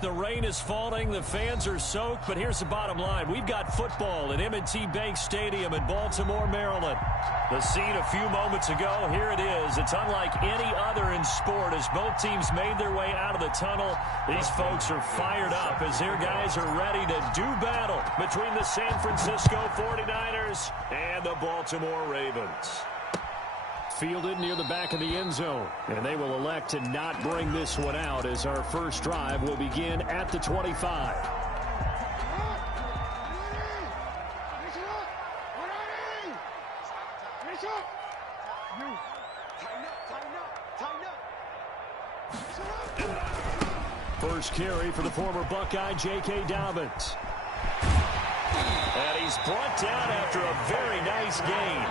The rain is falling, the fans are soaked, but here's the bottom line. We've got football at M&T Bank Stadium in Baltimore, Maryland. The scene a few moments ago, here it is. It's unlike any other in sport as both teams made their way out of the tunnel. These folks are fired up as their guys are ready to do battle between the San Francisco 49ers and the Baltimore Ravens. Fielded near the back of the end zone, and they will elect to not bring this one out as our first drive will begin at the 25. First carry for the former Buckeye, J.K. Dobbins. And he's brought down after a very nice gain.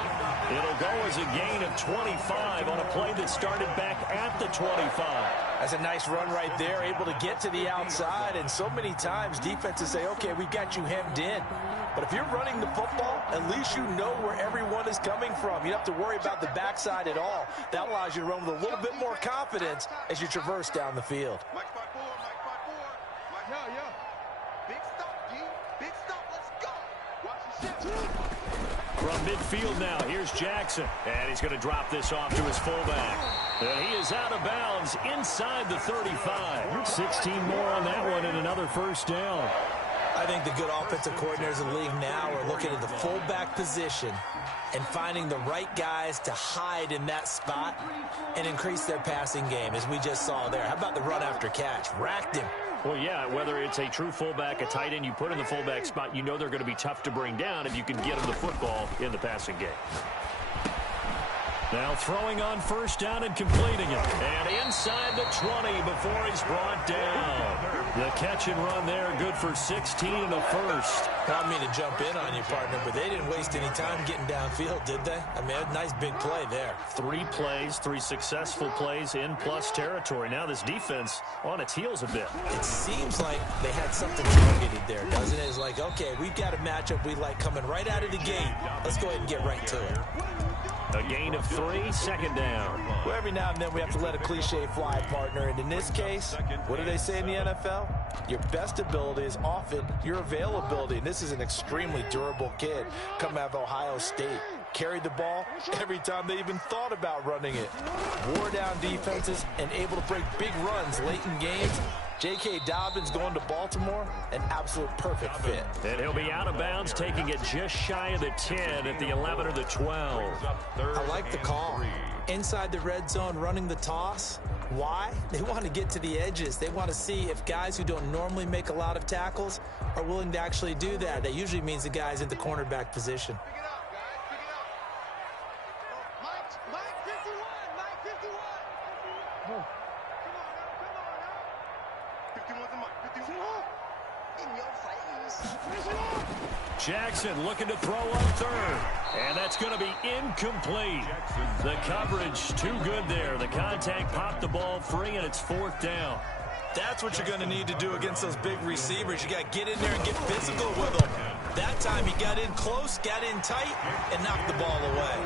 It'll go as a gain of 25 on a play that started back at the 25. That's a nice run right there, able to get to the outside. And so many times defenses say, okay, we got you hemmed in. But if you're running the football, at least you know where everyone is coming from. You don't have to worry about the backside at all. That allows you to run with a little bit more confidence as you traverse down the field. From midfield now, here's Jackson. And he's going to drop this off to his fullback. And he is out of bounds inside the 35. 16 more on that one and another first down. I think the good offensive coordinators in the league now are looking at the fullback position and finding the right guys to hide in that spot and increase their passing game, as we just saw there. How about the run after catch? Racked him. Well, yeah, whether it's a true fullback, a tight end you put in the fullback spot, you know they're going to be tough to bring down if you can get them the football in the passing game. Now throwing on first down and completing it. And inside the 20 before he's brought down. The catch and run there, good for 16 and a first. I don't mean to jump in on you, partner, but they didn't waste any time getting downfield, did they? I mean, a nice big play there. 3 plays, 3 successful plays in plus territory. Now this defense on its heels a bit. It seems like they had something targeted there, doesn't it? It's like, okay, we've got a matchup we like coming right out of the gate. Let's go ahead and get right to it. A gain of 3, second down. Well, every now and then we have to let a cliche fly, partner. And in this case, what do they say in the NFL? Your best ability is often your availability. And this is an extremely durable kid coming out of Ohio State. Carried the ball every time they even thought about running it. Wore down defenses and able to break big runs late in games. J.K. Dobbins going to Baltimore, an absolute perfect fit. And he'll be out of bounds, taking it just shy of the 10 at the 11 or the 12. I like the call. Inside the red zone, running the toss. Why? They want to get to the edges. They want to see if guys who don't normally make a lot of tackles are willing to actually do that. That usually means the guys in the cornerback position. Jackson looking to throw on third. And that's going to be incomplete. The coverage too good there. The contact popped the ball free, and it's 4th down. That's what you're going to need to do against those big receivers. You got to get in there and get physical with them. That time he got in close, got in tight, and knocked the ball away.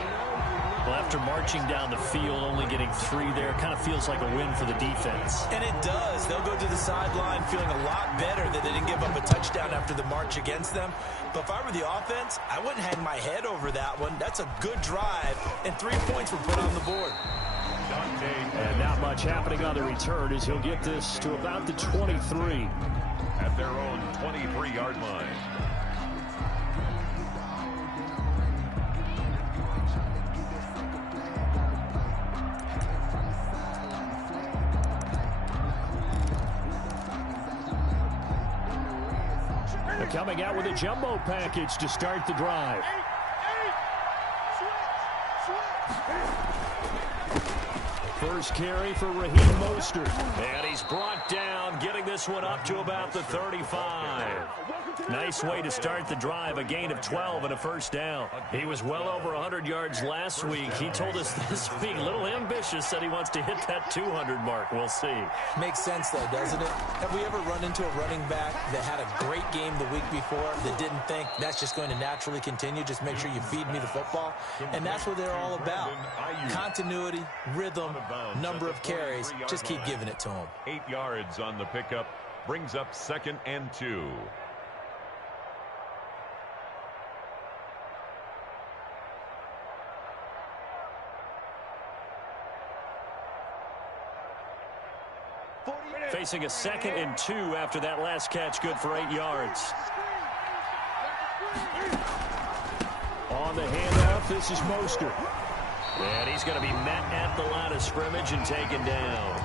Well, after marching down the field, only getting 3 there, kind of feels like a win for the defense. And it does. They'll go to the sideline feeling a lot better that they didn't give up a touchdown after the march against them. But if I were the offense, I wouldn't hang my head over that one. That's a good drive, and 3 points were put on the board. And not much happening on the return as he'll get this to about the 23. At their own 23-yard line. They're coming out with a jumbo package to start the drive. First carry for Raheem Mostert. And he's brought down, getting this one up to about the 35. Nice way to start the drive, a gain of 12 and a first down. He was well over 100 yards last week. He told us this week, a little ambitious, said he wants to hit that 200 mark. We'll see. Makes sense, though, doesn't it? Have we ever run into a running back that had a great game the week before that didn't think that's just going to naturally continue? Just make sure you feed me the football. And that's what they're all about. Continuity, rhythm, number of carries. Just keep giving it to them. 8 yards on the pickup Brings up 2nd and 2. Facing a 2nd and 2 after that last catch, good for 8 yards. On the handoff, this is Mostert. And he's going to be met at the line of scrimmage and taken down.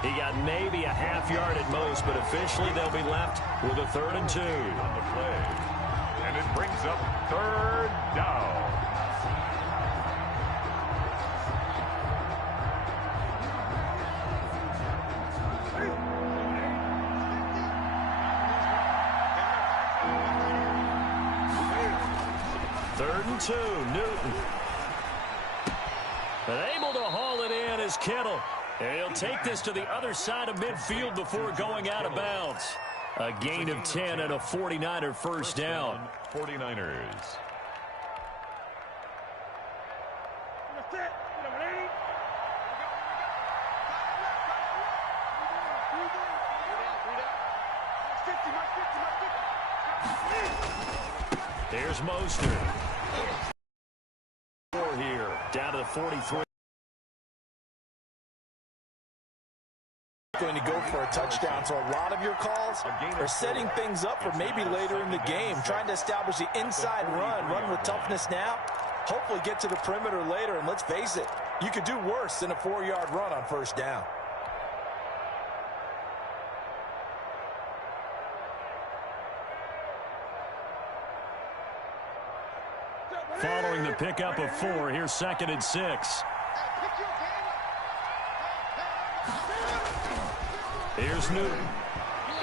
He got maybe a half yard at most, but officially they'll be left with a 3rd and 2. On the play. And it brings up 3rd down. Third and 2, Newton. But able to haul it in is Kittle. And he'll take this to the other side of midfield before going out of bounds. A gain of 10 and a 49er first down. 49ers. Here's Mostert. Here, down to the 43. Going to go for a touchdown, so a lot of your calls are setting things up for maybe later in the game, trying to establish the inside run with toughness now, hopefully get to the perimeter later, and let's face it, you could do worse than a 4-yard run on first down. Following the pickup of 4, here's 2nd and 6. Here's Newton.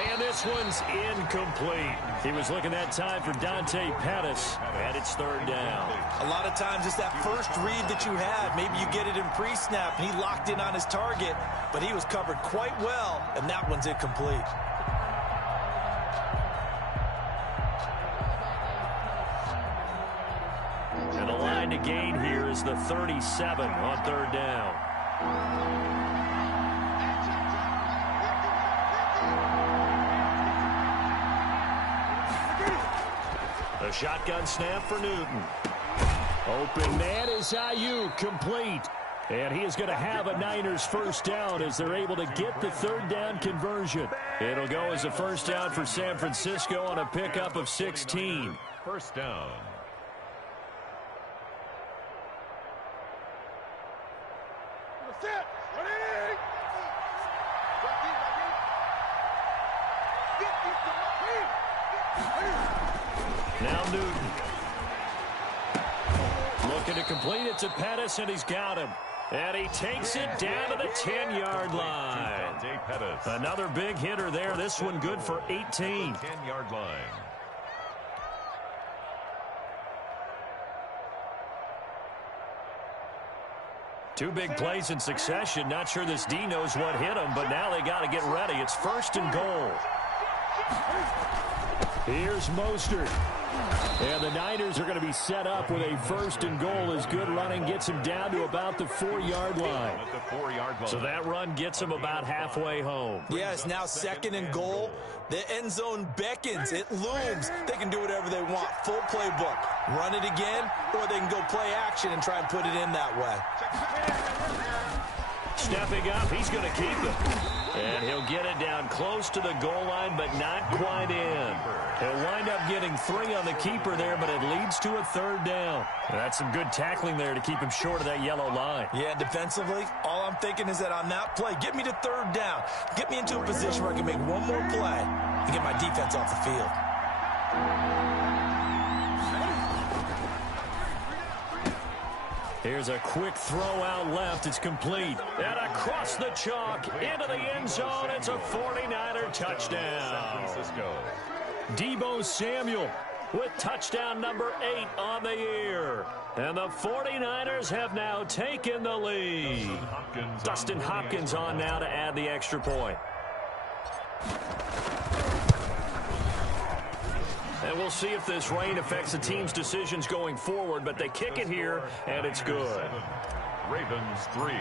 And this one's incomplete. He was looking that time for Dante Pettis, and it's 3rd down. A lot of times it's that first read that you have. Maybe you get it in pre-snap, and he locked in on his target, but he was covered quite well, and that one's incomplete. And the line to gain here is the 37 on 3rd down. The shotgun snap for Newton. Open man is Ayuk, complete. And he is going to have a Niners first down as they're able to get the 3rd down conversion. It'll go as a first down for San Francisco on a pickup of 16. First down. Now Newton. Looking to complete it to Pettis, and he's got him. And he takes it down to the 10-yard line. Another big hitter there. This one good for 18. 10-yard line. Two big plays in succession. Not sure this D knows what hit him, but now they got to get ready. It's 1st and goal. Here's Mostert. And the Niners are going to be set up with a 1st and goal as good running gets him down to about the 4-yard line. So that run gets him about halfway home. Yeah, it's now 2nd and goal. The end zone beckons. It looms. They can do whatever they want. Full playbook. Run it again, or they can go play action and try and put it in that way. Stepping up, he's going to keep it. And he'll get it down close to the goal line, but not quite in. He'll wind up getting 3 on the keeper there, but it leads to a 3rd down. That's some good tackling there to keep him short of that yellow line. Yeah, defensively, all I'm thinking is that on that play, get me to 3rd down. Get me into a position where I can make one more play and get my defense off the field. Here's a quick throw out left. It's complete. And across the chalk into the end zone. It's a 49er touchdown. Deebo Samuel with touchdown number 8 on the year. And the 49ers have now taken the lead. Dustin Hopkins on now to add the extra point. And we'll see if this rain affects the team's decisions going forward, but they kick it here, and it's good. Ravens 3.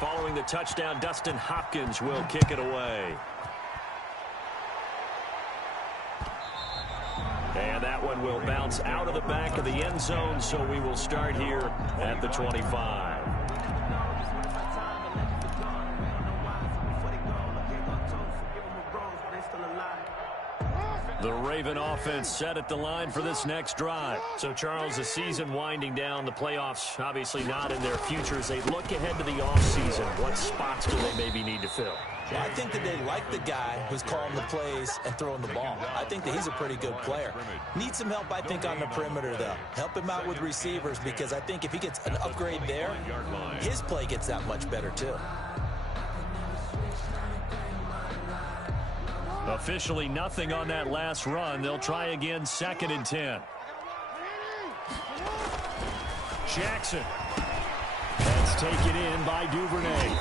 Following the touchdown, Dustin Hopkins will kick it away. And that one will bounce out of the back of the end zone, so we will start here at the 25. The Raven offense set at the line for this next drive. So, Charles, the season winding down, the playoffs obviously not in their future. As they look ahead to the offseason, what spots do they maybe need to fill? Well, I think that they like the guy who's calling the plays and throwing the ball. I think that he's a pretty good player. Needs some help, I think, on the perimeter, though. Help him out with receivers, because I think if he gets an upgrade there, his play gets that much better, too. Officially nothing on that last run. They'll try again, 2nd and 10. Jackson. That's taken in by Duvernay.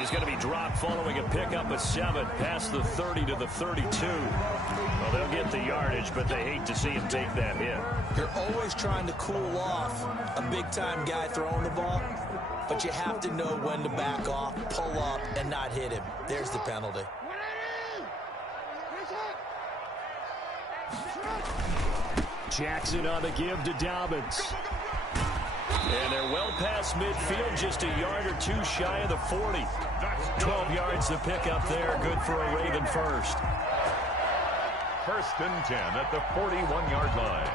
He's going to be dropped following a pickup of 7 past the 30 to the 32. Well, they'll get the yardage, but they hate to see him take that hit. You're always trying to cool off a big-time guy throwing the ball, but you have to know when to back off, pull up, and not hit him. There's the penalty. Jackson on the give to Dobbins. And they're well past midfield, just a yard or two shy of the 40. 12 yards to pick up there, good for a Raven first. 1st and 10 at the 41-yard line.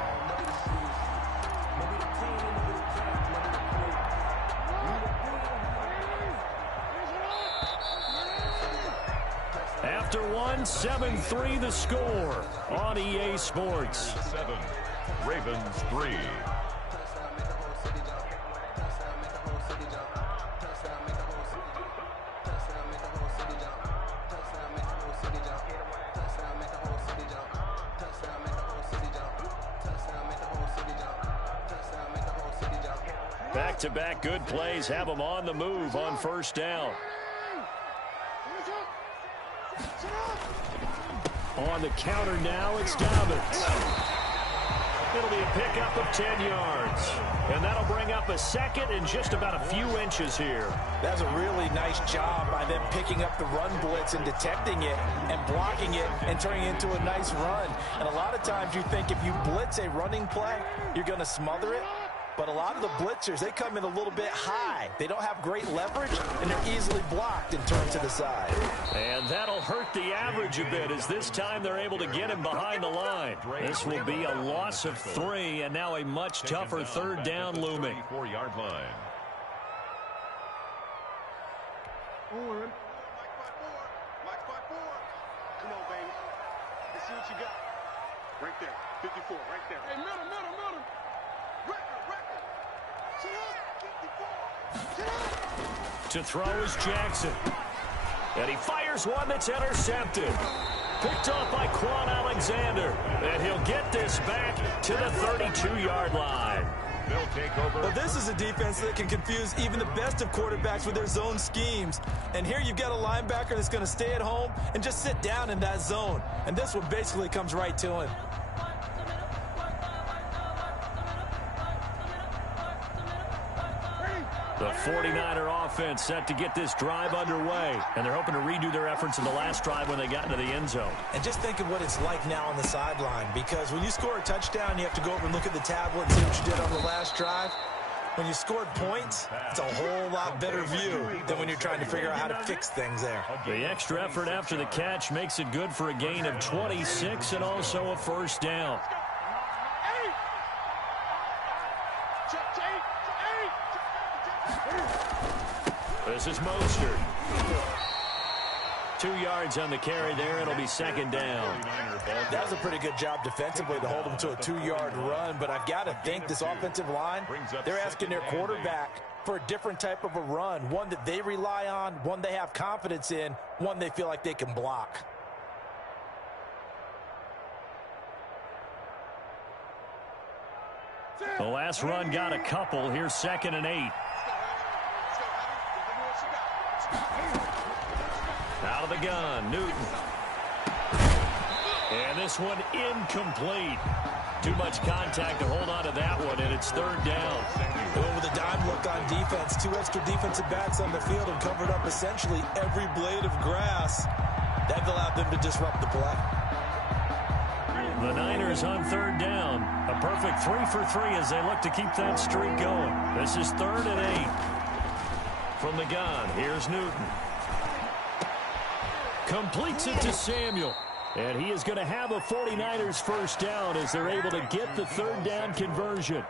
After one, 7-3 the score on EA Sports. 7, Ravens 3. Back-to-back good plays have them on the move on 1st down. On the counter now, it's Dobbins. It'll be a pickup of 10 yards. And that'll bring up a 2nd and just about a few inches here. That's a really nice job by them picking up the run blitz and detecting it and blocking it and turning it into a nice run. And a lot of times you think if you blitz a running play, you're going to smother it. But a lot of the blitzers, they come in a little bit high. They don't have great leverage, and they're easily blocked and turned to the side. And that'll hurt the average a bit, as this time they're able to get him behind the line. This will be a loss of 3, and now a much tougher 3rd down looming. 4-yard line. Come on, baby. Let's see what you got. Right there. 54, right there. Hey, middle. To throw is Jackson. And he fires one that's intercepted. Picked off by Quan Alexander. And he'll get this back to the 32-yard line. They'll take over. Well, this is a defense that can confuse even the best of quarterbacks with their zone schemes. And here you've got a linebacker that's going to stay at home and just sit down in that zone. And this one basically comes right to him. The 49er offense set to get this drive underway. And they're hoping to redo their efforts in the last drive when they got into the end zone. And just think of what it's like now on the sideline, because when you score a touchdown, you have to go over and look at the tablet and see what you did on the last drive. When you scored points, it's a whole lot better view than when you're trying to figure out how to fix things there. The extra effort after the catch makes it good for a gain of 26 and also a 1st down. This is Mostert. 2 yards on the carry there. It'll be 2nd down. That was a pretty good job defensively to hold them to a 2-yard run, but I've got to think this offensive line, they're asking their quarterback for a different type of a run, one that they rely on, one they have confidence in, one they feel like they can block. The last run got a couple. Here's 2nd and 8. Out of the gun, Newton. And this one incomplete. Too much contact to hold on to that one, and it's 3rd down. Well, with a dime look on defense, 2 extra defensive backs on the field and covered up essentially every blade of grass. That allowed them to disrupt the play. The Niners on third down. A perfect 3 for 3 as they look to keep that streak going. This is 3rd and 8. From the gun, here's Newton. Completes it to Samuel. And he is going to have a 49ers first down as they're able to get the third down conversion.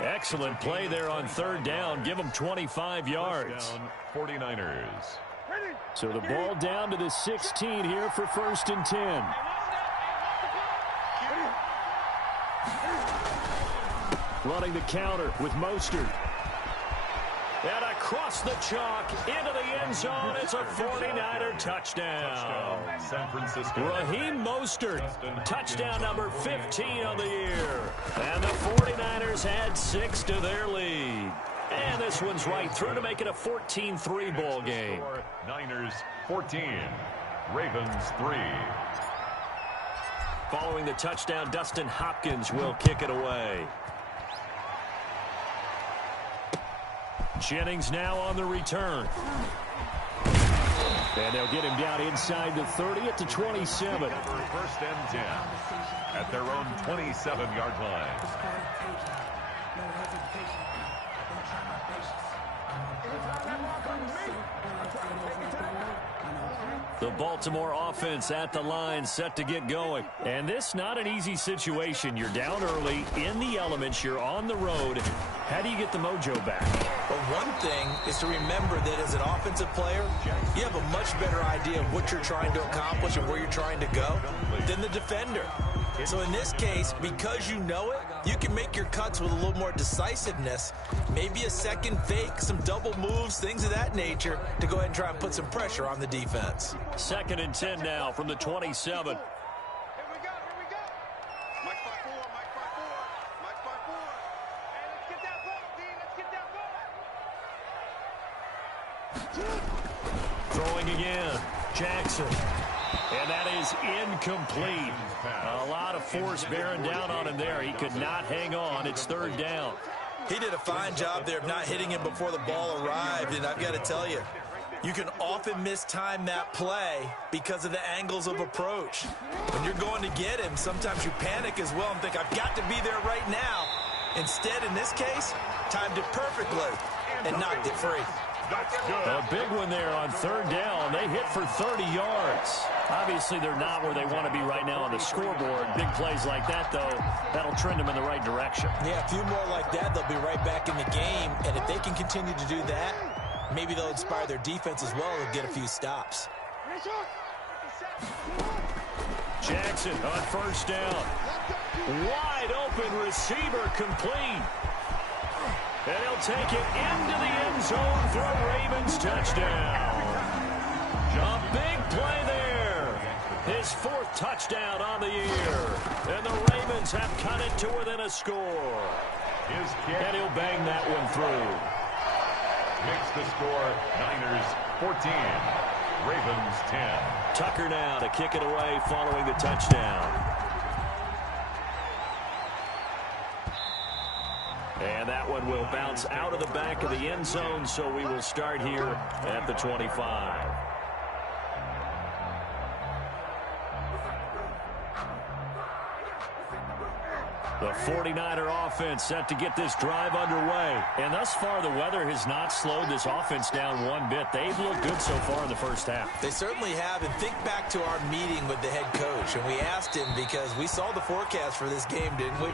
Excellent play there on third down. Give them 25 yards. Down, 49ers. So the ball down to the 16 here for 1st and 10. Running the counter with Mostert. And across the chalk into the end zone. It's a 49er touchdown. San Francisco. Raheem Mostert, touchdown number 15 of the year. And the 49ers add 6 to their lead. And this one's right through to make it a 14-3 ball game. Niners 14, Ravens 3. Following the touchdown, Dustin Hopkins will kick it away. Jennings now on the return. And they'll get him down inside the 30 at the 27. 1st and 10 at their own 27-yard line. The Baltimore offense at the line set to get going. And this not an easy situation. You're down early, in the elements, you're on the road. How do you get the mojo back? But one thing is to remember that as an offensive player, you have a much better idea of what you're trying to accomplish and where you're trying to go than the defender. So in this case, because you know it, you can make your cuts with a little more decisiveness, maybe a second fake, some double moves, things of that nature, to go ahead and try and put some pressure on the defense. 2nd and 10 now from the 27. Here we go. Mike 5-4, Mike 5-4, Mike 5-4. Hey, let's get that ball, D. Let's get that ball. Throwing again. Jackson. And that is incomplete. A lot of force bearing down on him there. He could not hang on. It's 3rd down. He did a fine job there of not hitting him before the ball arrived, and I've got to tell you, you can often mistime that play because of the angles of approach. When you're going to get him, sometimes you panic as well and think, I've got to be there right now. Instead, in this case, timed it perfectly and knocked it free. A big one there on 3rd down. They hit for 30 yards. Obviously, they're not where they want to be right now on the scoreboard. Big plays like that, though, that'll trend them in the right direction. Yeah, a few more like that, they'll be right back in the game. And if they can continue to do that, maybe they'll inspire their defense as well and get a few stops. Jackson on 1st down. Wide open receiver complete. And he'll take it into the end zone for a Ravens touchdown. A big play there. His 4th touchdown on the year. And the Ravens have cut it to within a score. His kick. And he'll bang that one through. Makes the score Niners 14, Ravens 10. Tucker now to kick it away following the touchdown. And that one will bounce out of the back of the end zone, so we will start here at the 25. The 49er offense set to get this drive underway. And thus far, the weather has not slowed this offense down one bit. They've looked good so far in the first half. They certainly have. And think back to our meeting with the head coach. And we asked him, because we saw the forecast for this game, didn't we?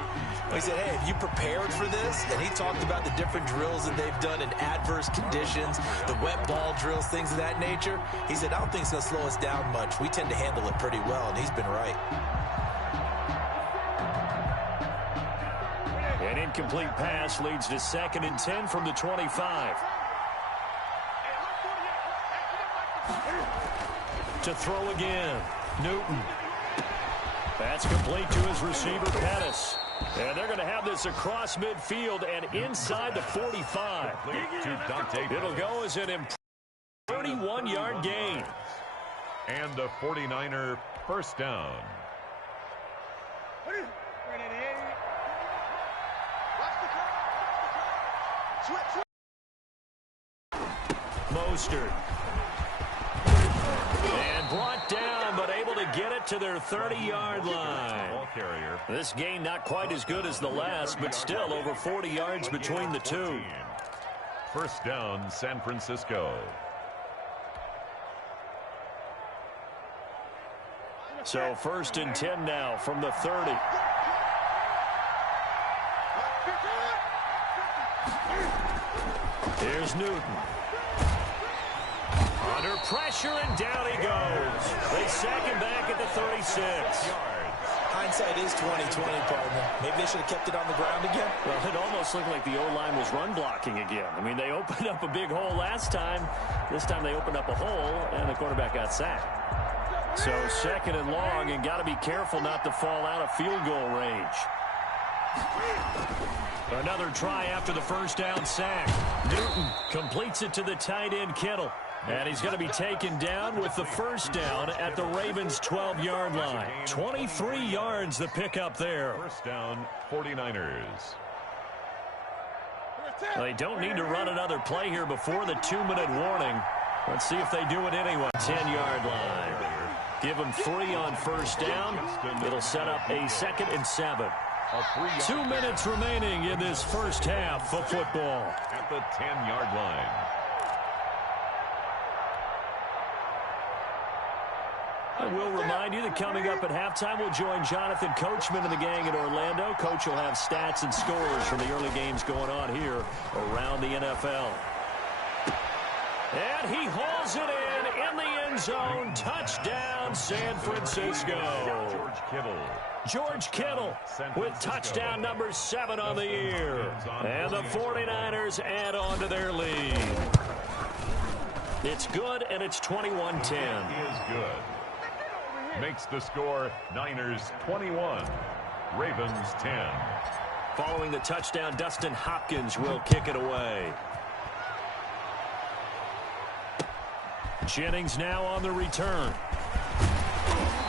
We said, hey, have you prepared for this? And he talked about the different drills that they've done in adverse conditions, the wet ball drills, things of that nature. He said, I don't think it's going to slow us down much. We tend to handle it pretty well, and he's been right. An incomplete pass leads to 2nd and 10 from the 25. To throw again. Newton. That's complete to his receiver, Pettis. And they're going to have this across midfield and inside the 45. It'll go as an 31-yard gain. And the 49er first down. Mostert. And brought down, but able to get it to their 30-yard line. Ball carrier. This gain not quite as good as the last, but still over 40 yards between the two. First down, San Francisco. So 1st and 10 now from the 30. Here's Newton. Under pressure, and down he goes. They sack him back at the 36. Hindsight is 20/20, partner. Maybe they should have kept it on the ground again. Well, it almost looked like the O-line was run blocking again. I mean, they opened up a big hole last time. This time they opened up a hole, and the quarterback got sacked. So 2nd and long, and got to be careful not to fall out of field goal range. Another try after the first down sack. Newton completes it to the tight end Kittle. And he's going to be taken down with the first down at the Ravens' 12-yard line. 23 yards the pickup there. First down, 49ers. They don't need to run another play here before the 2-minute warning. Let's see if they do it anyway. 10-yard line. Give them 3 on first down. It'll set up a 2nd and 7. 2 minutes remaining in this first half of football. At the 10-yard line. I will remind you that coming up at halftime, we'll join Jonathan Coachman and the gang in Orlando. Coach will have stats and scores from the early games going on here around the NFL. And he hauls it in the end zone. Touchdown, San Francisco. George Kittle with touchdown number 7 on the year. And the 49ers add on to their lead. It's good, and it's 21-10. Is good. Makes the score Niners 21, Ravens 10. Following the touchdown, Dustin Hopkins will kick it away. Jennings now on the return.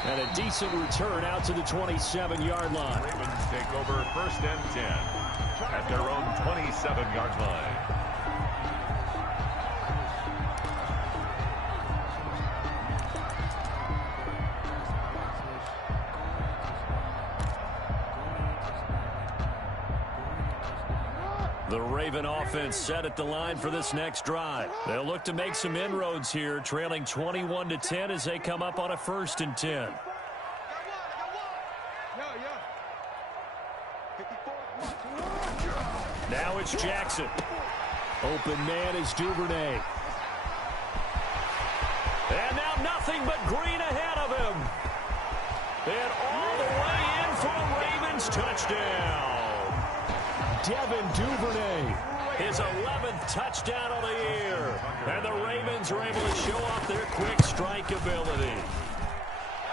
And a decent return out to the 27-yard line. Ravens take over 1st and 10 at their own 27-yard line. The Raven offense set at the line for this next drive. They'll look to make some inroads here, trailing 21-10 as they come up on a 1st and 10. Now it's Jackson. Open man is Duvernay. And now nothing but green ahead of him. And all the way in for a Ravens touchdown. Devin Duvernay, his 11th touchdown of the year. And the Ravens are able to show off their quick strike ability.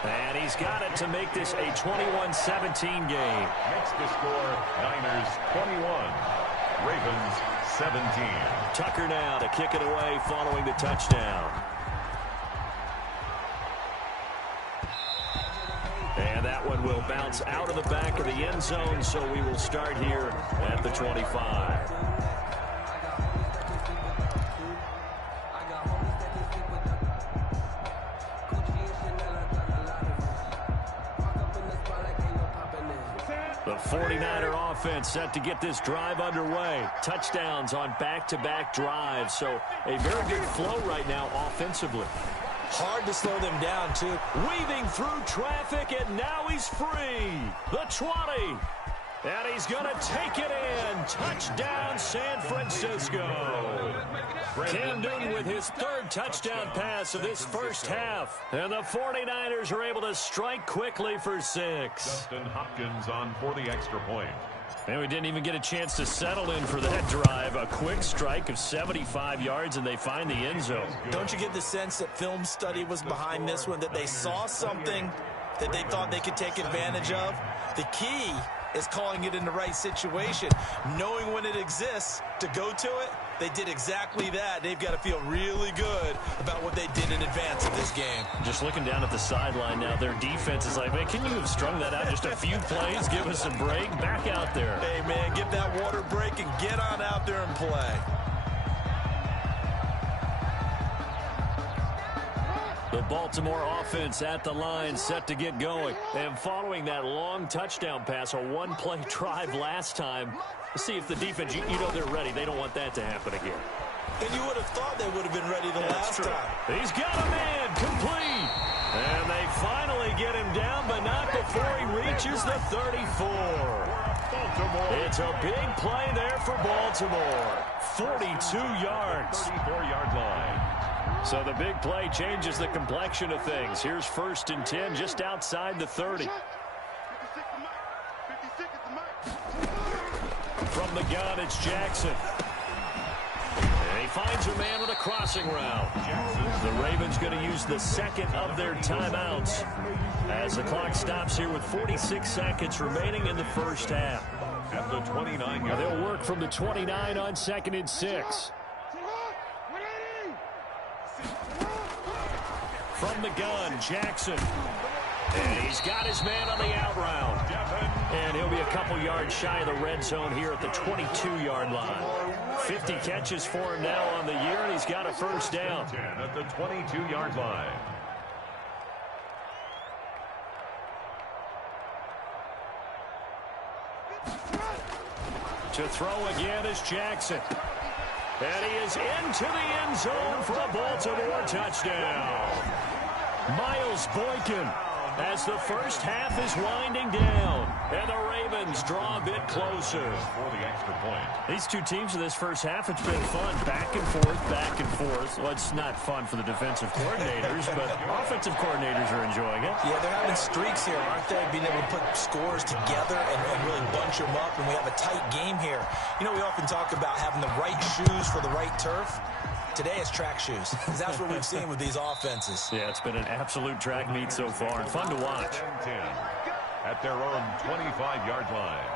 And he's got it to make this a 21-17 game. Makes the score Niners 21, Ravens 17. Tucker now to kick it away following the touchdown. And that one will bounce out of the back of the end zone, so we will start here at the 25. The 49er offense set to get this drive underway. Touchdowns on back-to-back drives, so a very good flow right now offensively. Hard to slow them down, too. Weaving through traffic, and now he's free. The 20. And he's going to take it in. Touchdown, San Francisco. Cam Newton with his 3rd touchdown pass of this first half. And the 49ers are able to strike quickly for 6. Dustin Hopkins on for the extra point. And we didn't even get a chance to settle in for that drive. A quick strike of 75 yards, and they find the end zone. Don't you get the sense that film study was behind this one, that they saw something that they thought they could take advantage of? The key is calling it in the right situation, knowing when it exists to go to it. They did exactly that. They've got to feel really good about what they did in advance of this game. Just looking down at the sideline now, their defense is like, man, can you have strung that out just a few plays? Give us a break. Back out there. Hey, man, give that water break and get on out there and play. The Baltimore offense at the line, set to get going. And following that long touchdown pass, a one-play drive last time, let's see if the defense, you know they're ready. They don't want that to happen again. And you would have thought they would have been ready the last time. He's got a man, complete. And they finally get him down, but not before he reaches the 34. It's a big play there for Baltimore. 42 yards. 34-yard line. So the big play changes the complexion of things. Here's 1st and 10 just outside the 30. From the gun, it's Jackson. And he finds a man with a crossing route. The Ravens going to use the second of their timeouts as the clock stops here with 46 seconds remaining in the first half. At the 29-yard. They'll work from the 29 on 2nd and 6. From the gun, Jackson. And he's got his man on the out route. And he'll be a couple yards shy of the red zone here at the 22-yard line. 50 catches for him now on the year, and he's got a first down. At the 22-yard line. To throw again is Jackson. And he is into the end zone for a Baltimore touchdown. Miles Boykin as the first half is winding down. And the Ravens draw a bit closer. For the extra point. These two teams in this first half, it's been fun. Back and forth, back and forth. Well, it's not fun for the defensive coordinators, but offensive coordinators are enjoying it. Yeah, they're having streaks here, aren't they? Being able to put scores together and really bunch them up, and we have a tight game here. You know, we often talk about having the right shoes for the right turf. Today it's track shoes. That's what we've seen with these offenses. Yeah, it's been an absolute track meet so far and fun to watch. 10 at their own 25-yard line.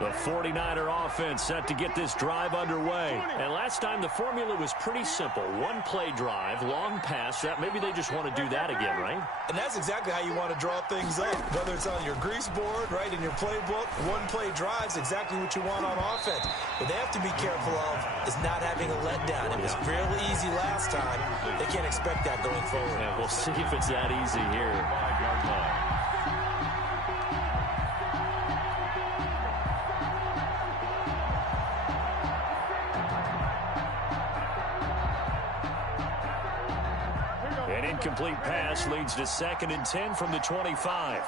The 49er offense set to get this drive underway. And last time the formula was pretty simple. One play drive, long pass. That maybe they just want to do that again, right? And that's exactly how you want to draw things up. Whether it's on your grease board, right, in your playbook, one play drive's exactly what you want on offense. What they have to be careful of is not having a letdown. It was fairly easy last time. They can't expect that going forward. Yeah, we'll see if it's that easy here. 5-yard line. An incomplete pass leads to 2nd and 10 from the 25.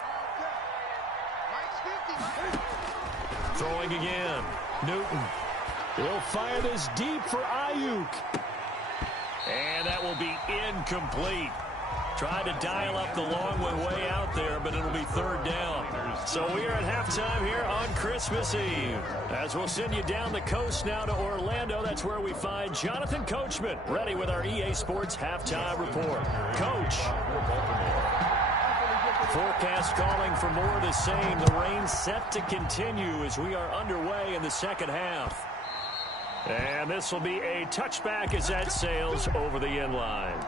Throwing again. Newton. He'll fire this deep for Ayuk. And that will be incomplete. Tried to dial up the long way out there, but it'll be 3rd down. So we are at halftime here on Christmas Eve. As we'll send you down the coast now to Orlando, that's where we find Jonathan Coachman, ready with our EA Sports halftime report. Coach. Forecast calling for more of the same. The rain set to continue as we are underway in the second half. And this will be a touchback as that sails over the end line.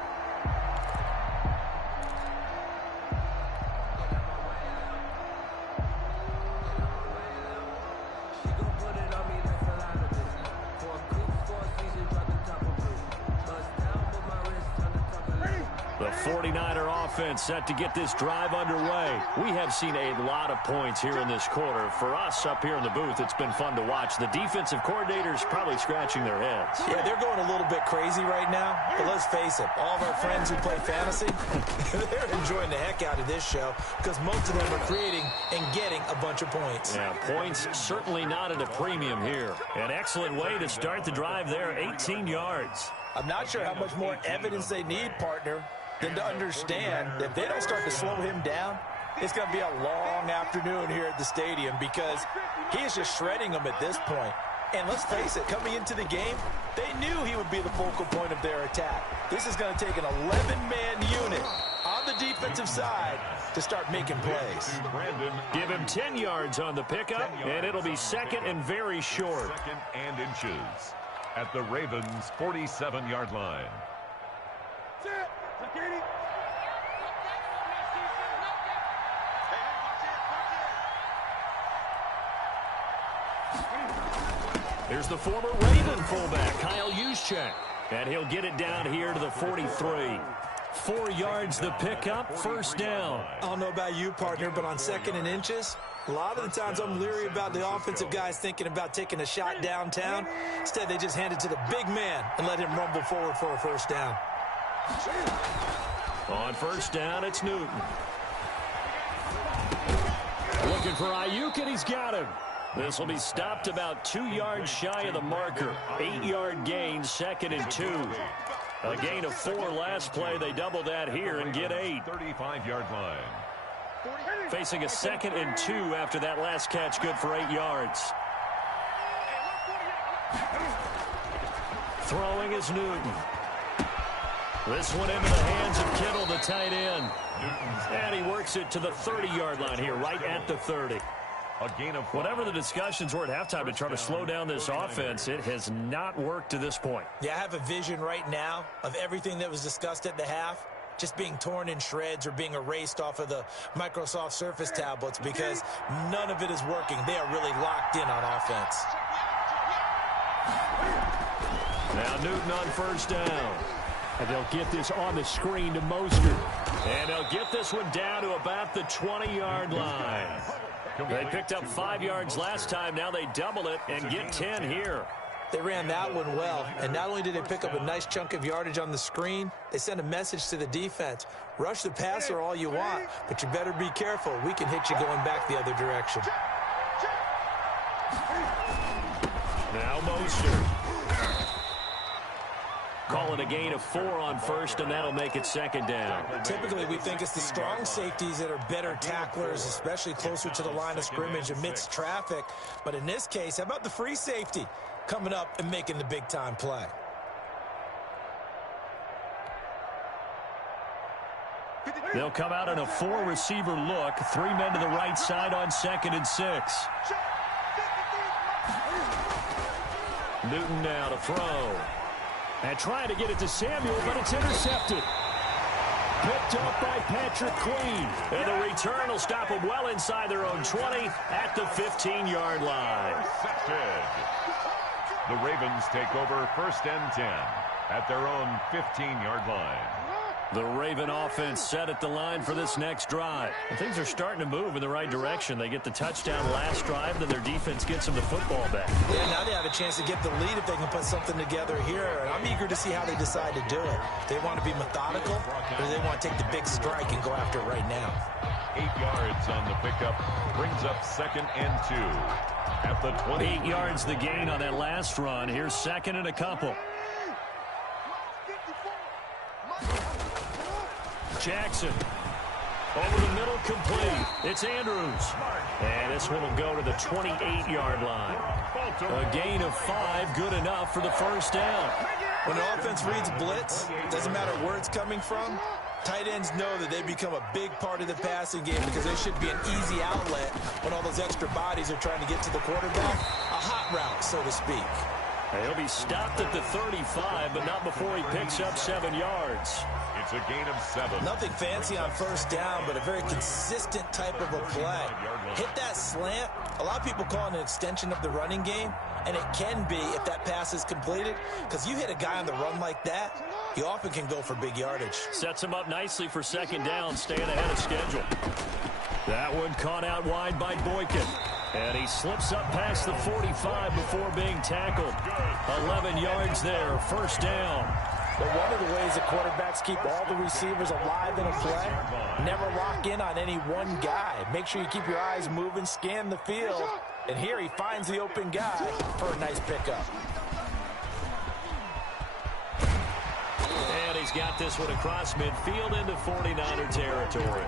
The 49er offense set to get this drive underway. We have seen a lot of points here in this quarter. For us up here in the booth, it's been fun to watch. The defensive coordinators probably scratching their heads. Yeah, they're going a little bit crazy right now. But let's face it, all of our friends who play fantasy, they're enjoying the heck out of this show because most of them are creating and getting a bunch of points. Yeah, points certainly not at a premium here. An excellent way to start the drive there, 18 yards. I'm not sure how much more evidence they need, partner, than to understand that if they don't start to slow him down, it's going to be a long afternoon here at the stadium because he is just shredding them at this point. And let's face it, coming into the game, they knew he would be the focal point of their attack. This is going to take an 11-man unit on the defensive side to start making plays. Give him 10 yards on the pickup, and it'll be 2nd and very short. 2nd and inches. at the Ravens' 47-yard line. Here's the former Raven fullback, Kyle Juszczyk. And he'll get it down here to the 43. 4 yards the pickup, first down. I don't know about you, partner, but on 2nd and inches, a lot of the times I'm leery about the offensive guys thinking about taking a shot downtown. Instead, they just hand it to the big man and let him rumble forward for a first down. On first down, it's Newton. Looking for Ayuk, and he's got him. This will be stopped about 2 yards shy of the marker. 8-yard gain, 2nd and 2. A gain of 4 last play. They double that here and get 8. 35-yard line. Facing a 2nd and 2 after that last catch, good for 8 yards. Throwing is Newton. This one into the hands of Kittle, the tight end. And he works it to the 30-yard line here, right at the 30. A gain of 5. Whatever the discussions were at halftime to try to slow down this offense, it has not worked to this point. Yeah, I have a vision right now of everything that was discussed at the half just being torn in shreds or being erased off of the Microsoft Surface tablets because none of it is working. They are really locked in on offense. Now Newton on first down. And they'll get this on the screen to Mostert. And they'll get this one down to about the 20-yard line. They picked up 5 yards last time. Now they double it and get 10 here. They ran that one well, and not only did they pick up a nice chunk of yardage on the screen, they sent a message to the defense. Rush the passer all you want, but you better be careful. We can hit you going back the other direction. Now Mostert. Call it a gain of 4 on first, and that'll make it 2nd down. Typically, we think it's the strong safeties that are better tacklers, especially closer to the line of scrimmage amidst traffic. But in this case, how about the free safety coming up and making the big-time play? They'll come out in a 4-receiver look. 3 men to the right side on 2nd and 6. Newton now to throw. And trying to get it to Samuel, but it's intercepted. Picked up by Patrick Queen. And the return will stop them well inside their own 20 at the 15-yard line. The Ravens take over 1st and 10 at their own 15-yard line. The Raven offense set at the line for this next drive. And things are starting to move in the right direction. They get the touchdown last drive, then their defense gets them the football back. Yeah, now they have a chance to get the lead if they can put something together here. And I'm eager to see how they decide to do it. They want to be methodical, or they want to take the big strike and go after it right now. 8 yards on the pickup brings up 2nd and 2 at the 20. 8 yards the gain on that last run. Here's 2nd and a couple. Jackson. Over the middle, complete. It's Andrews. And this one will go to the 28-yard line. A gain of 5, good enough for the first down. When the offense reads blitz, doesn't matter where it's coming from, tight ends know that they become a big part of the passing game because they should be an easy outlet when all those extra bodies are trying to get to the quarterback. A hot route, so to speak. He'll be stopped at the 35, but not before he picks up 7 yards. It's a gain of 7. Nothing fancy on first down, but a very consistent type of a play. Hit that slant. A lot of people call it an extension of the running game, and it can be if that pass is completed, because you hit a guy on the run like that, you often can go for big yardage. Sets him up nicely for 2nd down, staying ahead of schedule. That one caught out wide by Boykin. And he slips up past the 45 before being tackled. 11 yards there, first down. But one of the ways that quarterbacks keep all the receivers alive in a play, never lock in on any one guy. Make sure you keep your eyes moving, scan the field, and here he finds the open guy for a nice pickup. And he's got this one across midfield into 49er territory.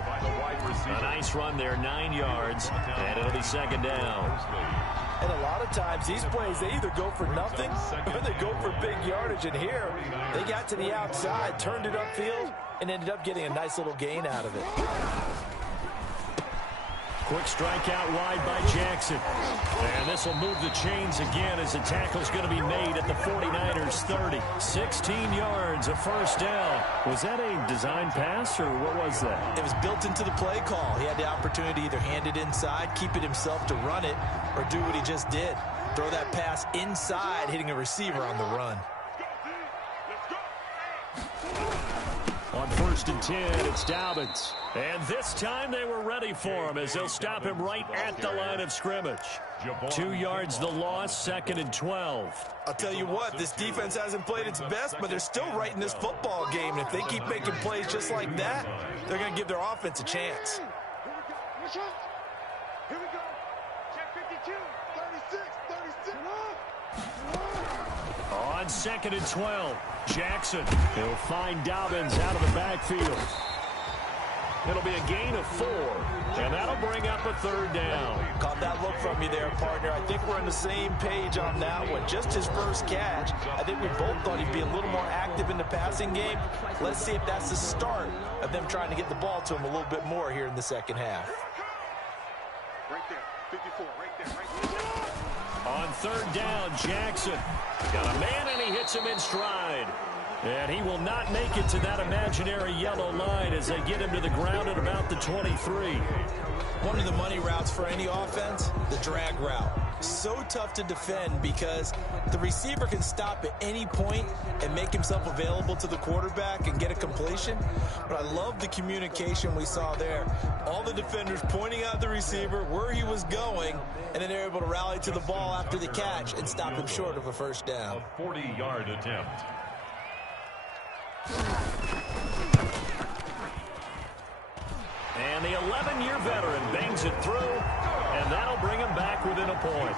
A nice run there, 9 yards, and it'll be 2nd down. And a lot of times, these plays, they either go for nothing or they go for big yardage. And here, they got to the outside, turned it upfield, and ended up getting a nice little gain out of it. Quick strike out wide by Jackson. And this will move the chains again as the tackle's going to be made at the 49ers 30. 16 yards, a first down. Was that a design pass or what was that? It was built into the play call. He had the opportunity to either hand it inside, keep it himself to run it, or do what he just did. Throw that pass inside, hitting a receiver on the run. On 1st and 10, it's Dobbins. And this time they were ready for him as they'll stop him right at the line of scrimmage. 2 yards the loss, 2nd and 12. I'll tell you what, this defense hasn't played its best, but they're still right in this football game. And if they keep making plays just like that, they're going to give their offense a chance. Here we go. Check 52. 36. 36. On 2nd and 12, Jackson. He'll find Dobbins out of the backfield. It'll be a gain of 4, and that'll bring up a 3rd down. Caught that look from you there, partner. I think we're on the same page on that one. Just his first catch. I think we both thought he'd be a little more active in the passing game. Let's see if that's the start of them trying to get the ball to him a little bit more here in the second half. Right there. 54. Right there. Right there. On 3rd down, Jackson. Got a man, and he hits him in stride. And he will not make it to that imaginary yellow line as they get him to the ground at about the 23. One of the money routes for any offense, the drag route. So tough to defend because the receiver can stop at any point and make himself available to the quarterback and get a completion. But I love the communication we saw there. All the defenders pointing out the receiver, where he was going, and then they're able to rally to the ball after the catch and stop him short of a first down. A 40-yard attempt. And the 11-year veteran bangs it through, and that'll bring him back within a point.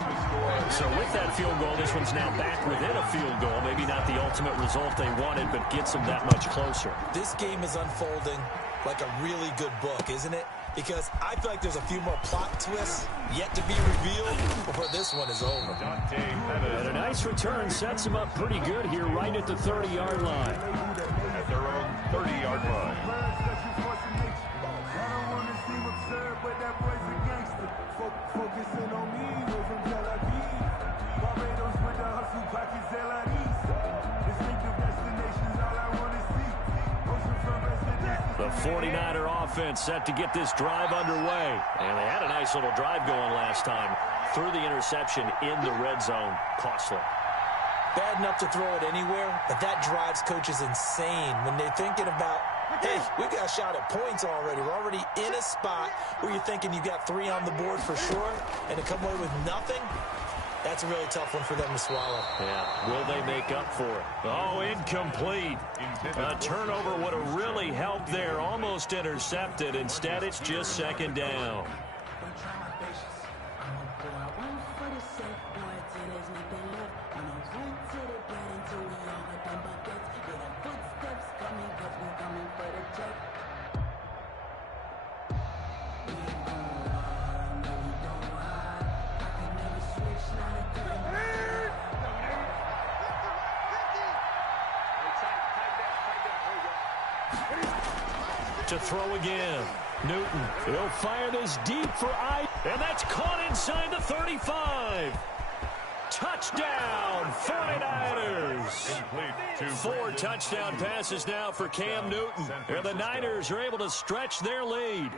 So with that field goal, this one's now back within a field goal. Maybe not the ultimate result they wanted, but gets them that much closer. This game is unfolding like a really good book, isn't it? Because I feel like there's a few more plot twists yet to be revealed before this one is over. And a nice return sets him up pretty good here right at the 30-yard line. At their own 30-yard line. The 49er offense set to get this drive underway. And they had a nice little drive going last time. Threw the interception in the red zone. Costly. Bad enough to throw it anywhere, but that drives coaches insane when they're thinking about, hey, we got a shot at points already. We're already in a spot where you're thinking you got 3 on the board for sure, and to come away with nothing, that's a really tough one for them to swallow. Yeah, will they make up for it? Oh, incomplete. A turnover would have really helped there. Almost intercepted. Instead, it's just 2nd down. To throw again. Newton. He'll fire this deep for and that's caught inside the 35. Touchdown, 49ers. 4 touchdown passes now for Cam Newton. And the Niners are able to stretch their lead.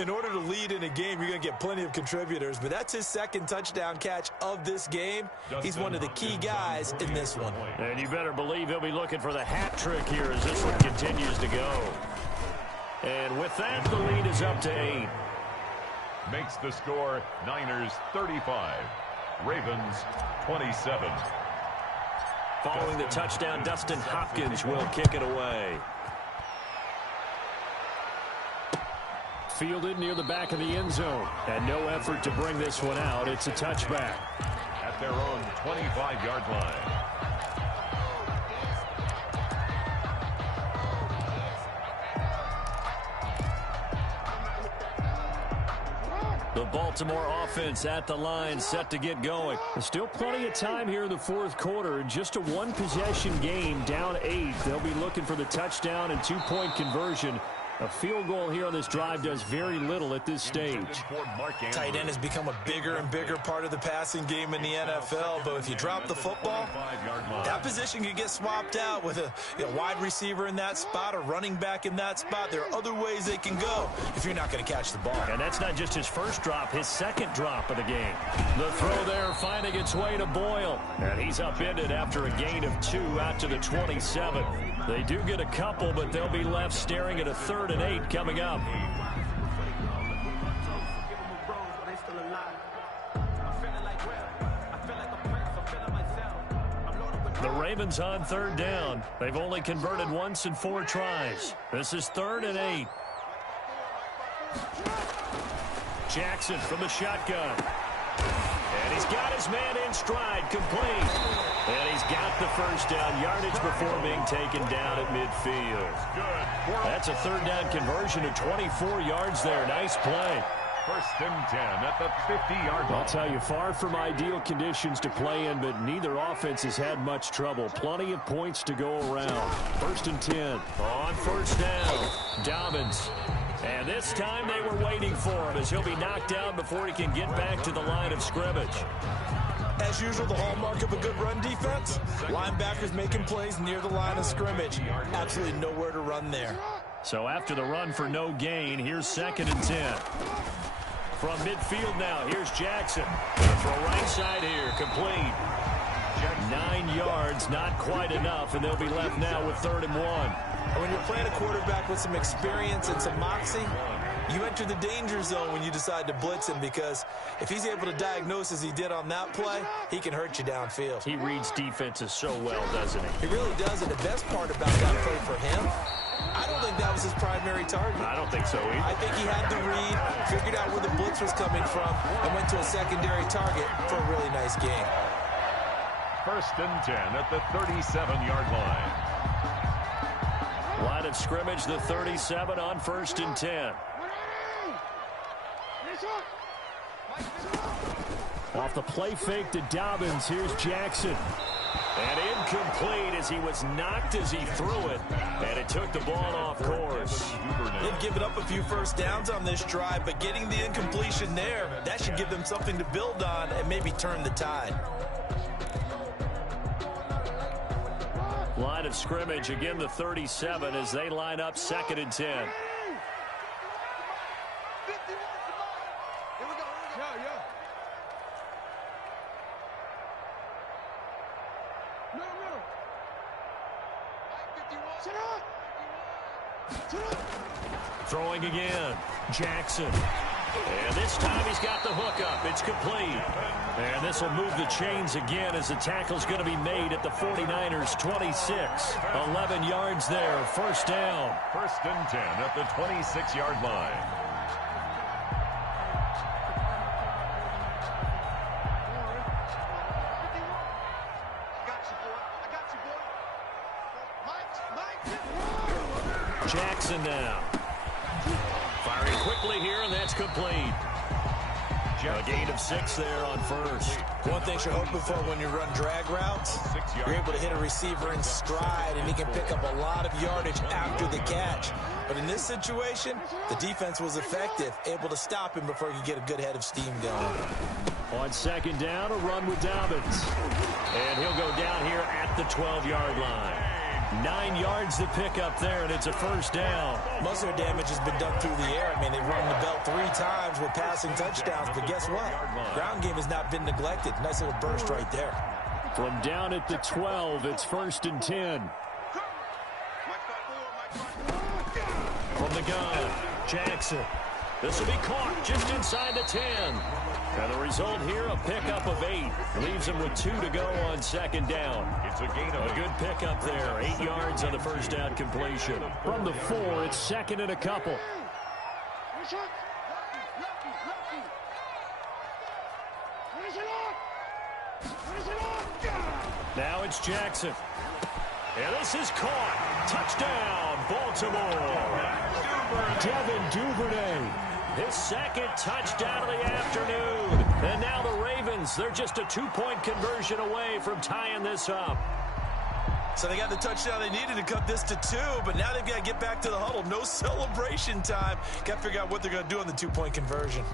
In order to lead in a game, you're going to get plenty of contributors, but that's his 2nd touchdown catch of this game. He's one of the key guys in this one. And you better believe he'll be looking for the hat trick here as this one continues to go. And with that, the lead is up to 8. Makes the score Niners 35, Ravens 27. Following the touchdown, Dustin Hopkins will kick it away. Fielded near the back of the end zone. And no effort to bring this one out. It's a touchback. At their own 25-yard line. The Baltimore offense at the line, set to get going. There's still plenty of time here in the 4th quarter. Just a 1-possession game, down 8. They'll be looking for the touchdown and 2-point conversion A field goal here on this drive does very little at this stage. Tight end has become a bigger and bigger part of the passing game in the NFL, but if you drop the football, that position can get swapped out with a wide receiver in that spot, a running back in that spot. There are other ways they can go if you're not going to catch the ball. And that's not just his first drop, his second drop of the game. The throw there finding its way to Boyle. And he's upended after a gain of 2 out to the 27. They do get a couple, but they'll be left staring at a 3rd and 8 coming up. The Ravens on 3rd down. They've only converted once in 4 tries. This is 3rd and 8. Jackson from the shotgun. And he's got his man in stride, complete. And he's got the first down yardage before being taken down at midfield. That's a 3rd down conversion of 24 yards there. Nice play. 1st and 10 at the 50-yard line. I'll tell you, far from ideal conditions to play in, but neither offense has had much trouble. Plenty of points to go around. 1st and 10 on 1st down. Dobbins. And this time they were waiting for him as he'll be knocked down before he can get back to the line of scrimmage. As usual, the hallmark of a good run defense, linebackers making plays near the line of scrimmage. Absolutely nowhere to run there. So after the run for no gain, here's 2nd and 10. From midfield now, here's Jackson. Gonna throw right side here, complete. 9 yards, not quite enough, and they'll be left now with 3rd and 1. When you're playing a quarterback with some experience and some moxie, you enter the danger zone when you decide to blitz him, because if he's able to diagnose as he did on that play, he can hurt you downfield. He reads defenses so well, doesn't he? He really does, and the best part about that play for him, I don't think that was his primary target. I don't think so either. I think he had the read, figured out where the blitz was coming from, and went to a secondary target for a really nice game. 1st and 10 at the 37-yard line. Line of scrimmage, the 37 on 1st and 10. Off the play fake to Dobbins, here's Jackson. And incomplete as he was knocked as he threw it. And it took the ball off course. They've given up a few 1st downs on this drive, but getting the incompletion there, that should give them something to build on and maybe turn the tide. Line of scrimmage, again the 37 as they line up 2nd and 10. Throwing again, Jackson. And this time he's got the hookup. It's complete. And this will move the chains again as the tackle's going to be made at the 49ers 26. 11 yards there, 1st down. 1st and 10 at the 26-yard line. Jackson now. Firing quickly here, and that's complete. A gain of 6 there on 1st. One thing you're hoping for when you run drag routes, you're able to hit a receiver in stride, and he can pick up a lot of yardage after the catch. But in this situation, the defense was effective, able to stop him before he could get a good head of steam going. On 2nd down, a run with Dobbins. And he'll go down here at the 12-yard line. 9 yards to pick up there, and it's a 1st down. Most of their damage has been done through the air. I mean, they've run the belt 3 times with passing touchdowns, but guess what? Ground game has not been neglected. Nice little burst right there. From down at the 12, it's 1st and 10. From the gun, Jackson. This will be caught just inside the 10. And the result here, a pickup of 8. Leaves him with 2 to go on 2nd down. It's a gain of a good pickup there. 8 yards on the 1st down completion. From the 4, it's 2nd and a couple. Now it's Jackson. And this is caught. Touchdown, Baltimore. Devin Duvernay. His 2nd touchdown of the afternoon. And now the Ravens, they're just a 2-point conversion away from tying this up. So they got the touchdown they needed to cut this to 2, but now they've got to get back to the huddle. No celebration time. Got to figure out what they're going to do on the 2-point conversion.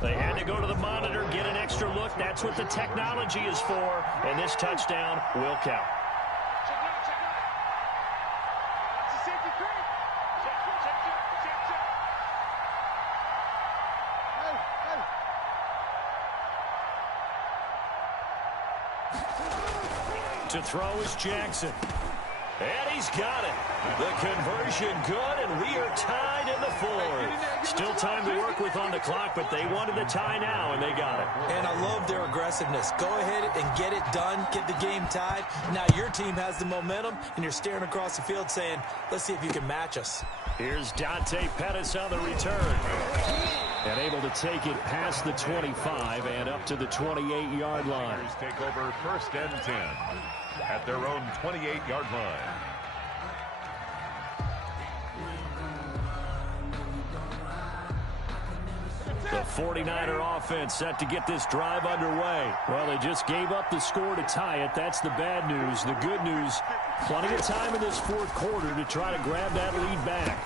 They had to go to the monitor, get an extra look. That's what the technology is for, and this touchdown will count. To throw is Jackson. And he's got it. The conversion good, and we are tied in the fourth. Still time to work with on the clock, but they wanted the tie now, and they got it. And I love their aggressiveness. Go ahead and get it done, get the game tied. Now your team has the momentum, and you're staring across the field saying, let's see if you can match us. Here's Dante Pettis on the return. And able to take it past the 25 and up to the 28-yard line. Take over 1st and 10 at their own 28-yard line. The 49er offense set to get this drive underway. Well, they just gave up the score to tie it. That's the bad news. The good news, plenty of time in this fourth quarter to try to grab that lead back.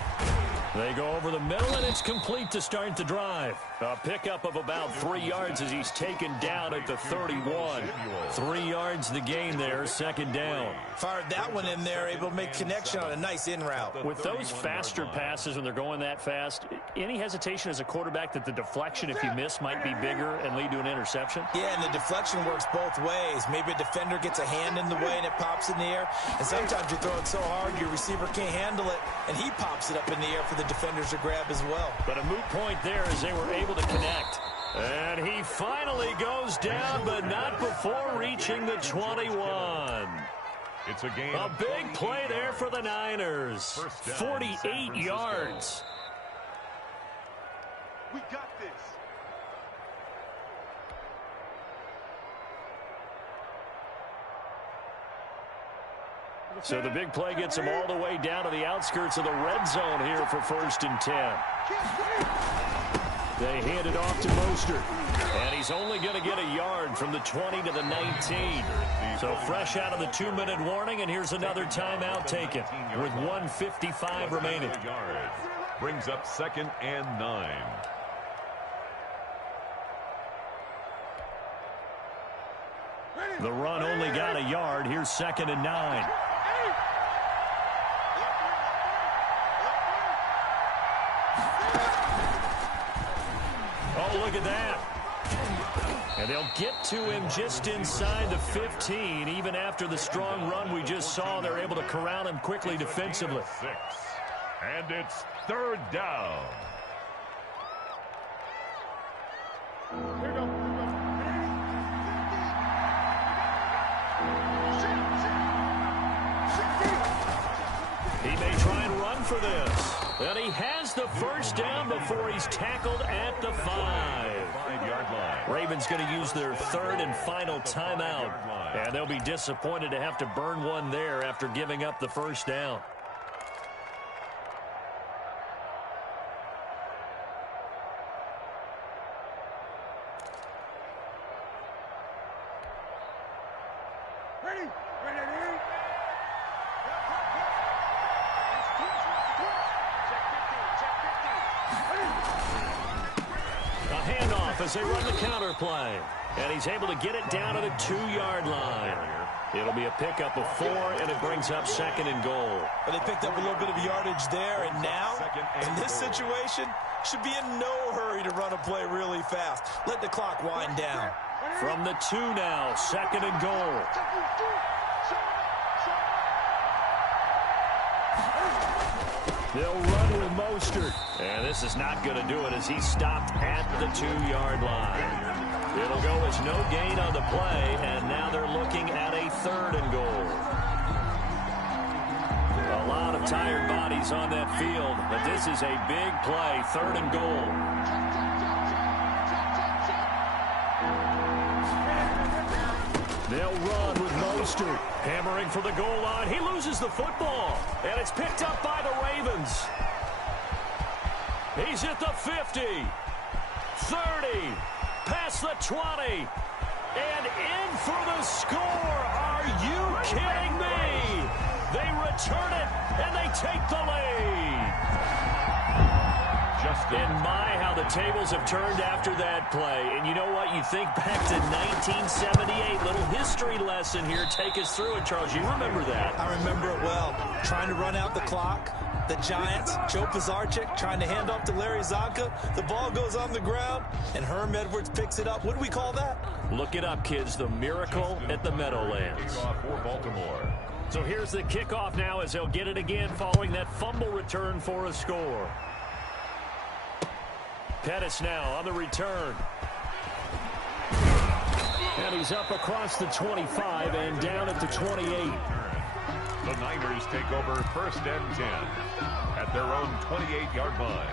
They go over the middle, and it's complete to start the drive. A pickup of about 3 yards as he's taken down at the 31. 3 yards the gain there, 2nd down. Fired that one in there, able to make connection on a nice in route. With those faster passes when they're going that fast, any hesitation as a quarterback that the deflection, if you miss, might be bigger and lead to an interception? Yeah, and the deflection works both ways. Maybe a defender gets a hand in the way and it pops in the air. And sometimes you throw it so hard your receiver can't handle it, and he pops it up in the air for the defenders to grab as well. But a moot point there as they were able to connect. And he finally goes down, but not before reaching the 21. It's a game. A big play there for the Niners. 48 yards. We got this. So the big play gets them all the way down to the outskirts of the red zone here for 1st and 10. They hand it off to Mostert. And he's only going to get a yard from the 20 to the 19. So fresh out of the 2-minute warning, and here's another timeout taken with 1:55 remaining. Brings up 2nd and 9. The run only got a yard. Here's 2nd and 9. Oh, look at that. And they'll get to him just inside the 15. Even after the strong run we just saw, they're able to corral him quickly defensively. 6. And it's 3rd down. Here we go. He may try and run for this. And he has the 1st down before he's tackled at the 5. 5-yard line. Ravens going to use their 3rd and final timeout. And they'll be disappointed to have to burn one there after giving up the 1st down. Ready? A handoff as they run the counter play. And he's able to get it down to the 2-yard line. It'll be a pickup of 4, and it brings up 2nd and goal. But they picked up a little bit of yardage there, and now, in this situation, should be in no hurry to run a play really fast. Let the clock wind down. From the 2 now, 2nd and goal. They'll run with Mostert. And this is not going to do it as he's stopped at the 2-yard line. It'll go as no gain on the play, and now they're looking at a 3rd and goal. A lot of tired bodies on that field, but this is a big play, 3rd and goal. They'll run with Mostert, hammering for the goal line. He loses the football, and it's picked up by the Ravens. He's at the 50. 30, past the 20, and in for the score. Are you kidding me? They return it, and they take the lead. And my, how the tables have turned after that play. And you know what? You think back to 1978. Little history lesson here. Take us through it, Charles. You remember that. I remember it well. Trying to run out the clock. The Giants, Joe Pizarczyk trying to hand off to Larry Zonka. The ball goes on the ground, and Herm Edwards picks it up. What do we call that? Look it up, kids. The miracle at the Meadowlands. Kickoff for Baltimore. So here's the kickoff now as they'll get it again following that fumble return for a score. Pettis now on the return. And he's up across the 25 and down at the 28. The Niners take over 1st and 10 at their own 28-yard line.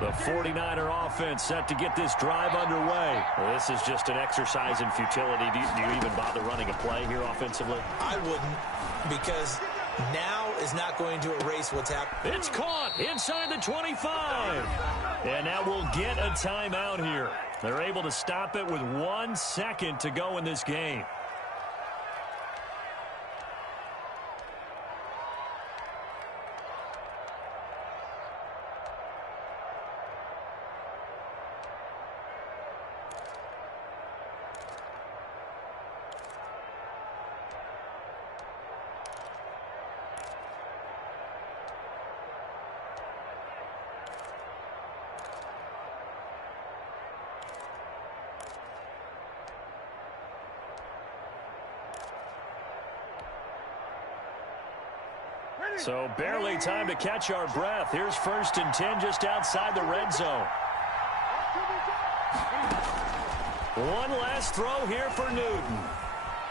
The 49er offense set to get this drive underway. Well, this is just an exercise in futility. Do you even bother running a play here offensively? I wouldn't, because now is not going to erase what's happened. It's caught inside the 25. And now we'll get a timeout here. They're able to stop it with 1 second to go in this game. So barely time to catch our breath. Here's 1st and 10 just outside the red zone. One last throw here for Newton.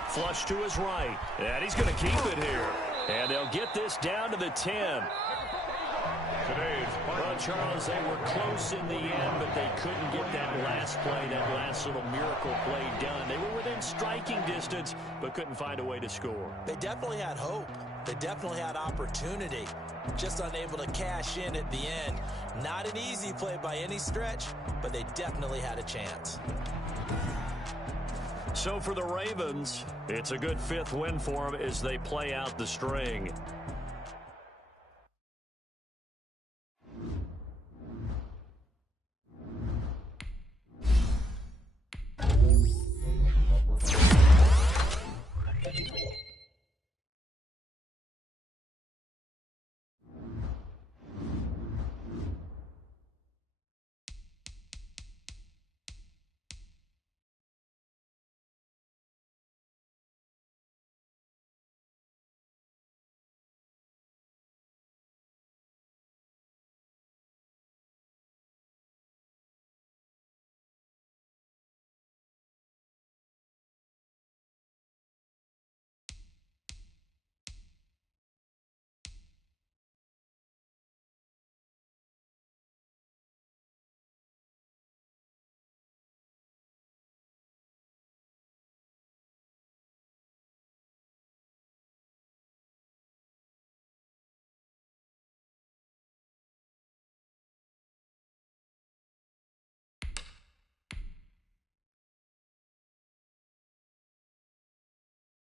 Flush to his right. And he's going to keep it here. And they'll get this down to the 10. Well, Charles, they were close in the end, but they couldn't get that last play, that last little miracle play done. They were within striking distance, but couldn't find a way to score. They definitely had hope. They definitely had opportunity. Just unable to cash in at the end. Not an easy play by any stretch, but they definitely had a chance. So for the Ravens, it's a good 5th win for them as they play out the string.